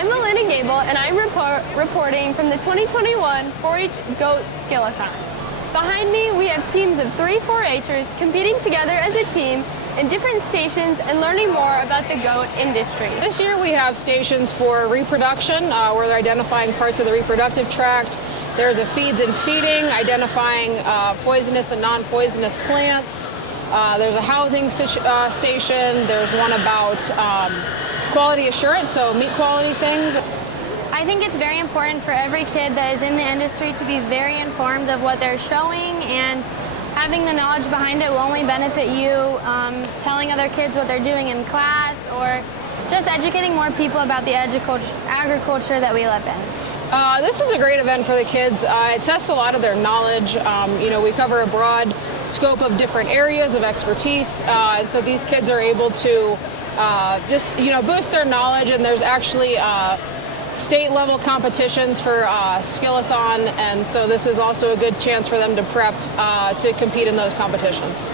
I'm Elena Gable, and I'm reporting from the 2021 4-H Goat Skillathon. Behind me, we have teams of 3 4-Hers competing together as a team in different stations and learning more about the goat industry. This year we have stations for reproduction, where they're identifying parts of the reproductive tract. There's a feeds and feeding, identifying poisonous and non-poisonous plants. There's a housing station. There's one about quality assurance, so meat quality things. I think it's very important for every kid that is in the industry to be very informed of what they're showing, and having the knowledge behind it will only benefit you. Telling other kids what they're doing in class, or just educating more people about the agriculture that we live in. This is a great event for the kids. It tests a lot of their knowledge. We cover a broad scope of different areas of expertise, and so these kids are able to just boost their knowledge. And there's actually state-level competitions for Skillathon, and so this is also a good chance for them to prep to compete in those competitions.